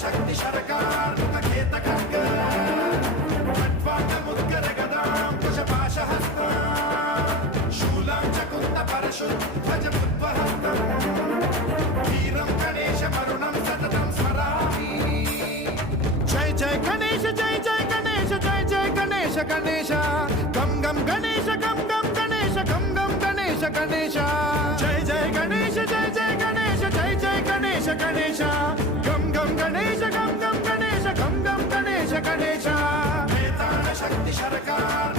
शक्ति सरकार खेत मुद्गर गदां कुशपाशहस्त शूलां च कुन्द परशुध्वज बुद्वहस्तं वीरं गणेश वरुणं सततं स्मरामि। जय जय गणेश जय जय गणेश जय जय गणेश गणेश गम गम गणेश गम गम गणेश गम गम गणेश गणेश जय जय गणेश जय जय गणेश जय जय गणेश गणेश गम गम गणेश गम गम गणेश गम गम गणेश गणेश शक्ति सरकार